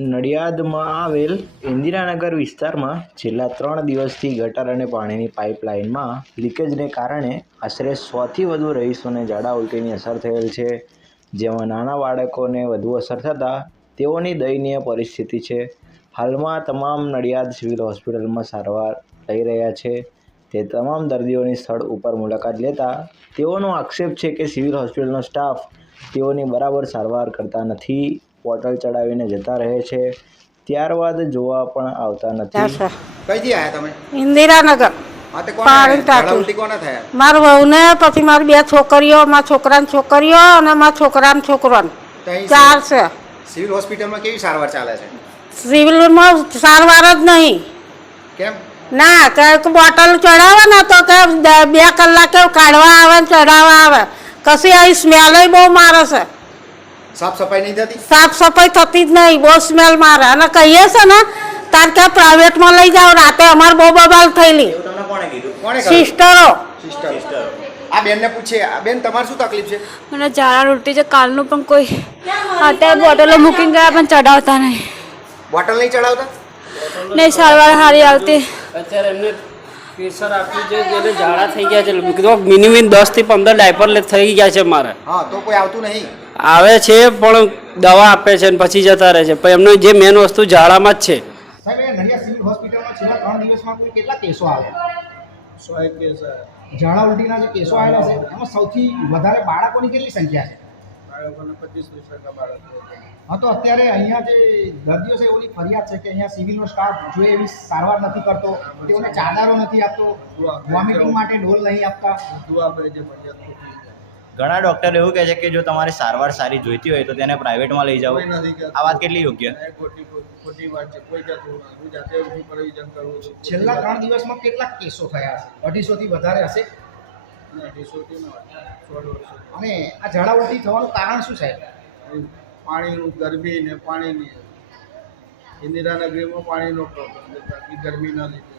નડિયાદમાં આવેલ ઇન્દિરાનગર વિસ્તારમાં છેલ્લા ત્રણ દિવસથી ગટર અને પાણીની પાઇપલાઇનમાં લીકેજને કારણે આશરે સોથી વધુ રહીશોને ઝાડા ઉલટીની અસર થયેલ છે. જેમાં નાના બાળકોને વધુ અસર થતાં તેઓની દયનીય પરિસ્થિતિ છે. હાલમાં તમામ નડિયાદ સિવિલ હોસ્પિટલમાં સારવાર લઈ રહ્યા છે. તે તમામ દર્દીઓની સ્થળ ઉપર મુલાકાત લેતા તેઓનો આક્ષેપ છે કે સિવિલ હોસ્પિટલનો સ્ટાફ તેઓની બરાબર સારવાર કરતા નથી. બોટલ ચડાવીને જતા રહે છે. ત્યારબાદ જોવા પણ આવતા નથી. કઈ જી આયા તમે? ઇન્દિરાનગર. મારું વહુ ને પછી મારી બે છોકરીઓ મારા છોકરાની છોકરીઓ અને મારા છોકરાનો છોકરોને. તો ચાર છે. સિવિલ હોસ્પિટલમાં કેવી સારવાર ચાલે છે? સિવિલમાં સારવાર જ નહીં. કેમ? ના કે બોટલ ચડાવે ને તો કે બે કલાકે કાઢવા આવે ને ચડાવવા આવે. કશી અહીં સ્મેલ બહુ મારે છે. સાફ સફાઈ નહીં થતી? સાફ સફાઈ થતી જ નહીં. બહુ સ્મેલ મારે. અને કહીએ છે ને તાર કે પ્રાઇવેટમાં લઈ જાઓ. રાતે અમારે બહુ બબાલ થયેલી. સિસ્ટરો. આ બેનને પૂછીએ. આ બેન તમારે શું તકલીફ છે? મને ઝાડા ઉલટી છે. કાલનું પણ કોઈ અત્યારે બોટલો મૂકીને ગયા પણ ચડાવતા નહીં. બોટલ નહીં ચડાવતા? નહીં સારવાર સારી આવતી. અત્યારે એમને પ્રેશર આપ્યું છે એટલે ઝાડા થઈ ગયા છે. કીધું મિનિમમ દસથી પંદર ડાયપર થઈ ગયા છે મારે. હા તો કોઈ આવતું નહીં. આવે છે પણ દવા આપે છે ને પછી જતા રહે છે. પણ એમનો જે મેન વસ્તુ ઝાડામાં જ છે. સાહેબ એ નડિયાદ સિવિલ હોસ્પિટલમાં છેલ્લા ત્રણ દિવસમાં કોઈ કેટલા કેસો આવ્યા? સો એક કેસ ઝાડા ઉલટીના જે કેસો આવેલા છે એમાં સૌથી વધારે બાળકોની કેટલી સંખ્યા છે? પચીસ વીસ ટકા બાળકો હા તો અત્યારે અહીંયા જે દર્દીઓ છે એની ફરિયાદ છે કે અહીંયા સિવિલનો સ્ટાફ જોઈએ એવી સારવાર નથી કરતો તેઓને ચાદરો નથી આપતો વોમિટિંગ માટે ડોલ નહીં આપતા. બધું આપણે જે છે. ઘણા ડોક્ટર એવું કહે છે કે જો તમારે સારવાર સારી જોઈતી હોય તો તેને પ્રાઇવેટમાં લઈ જાઓ. આ વાત કેટલી યોગ્ય? ખોટી ખોટી વાત છે. કોઈ જાતનું હું જાતે છું. છેલ્લા ત્રણ દિવસમાં કેટલા કેસો થયા હશે? અઢીસોથી વધારે હશે? અઢીસોથી ન સોળ વર્ષો. અને આ ઝાડાવટી થવાનું કારણ શું છે પાણીનું ગરમી ને પાણીની ઇન્દિરાનગરીમાં પાણીનો પ્રોબ્લેમ ગરમીના લીધે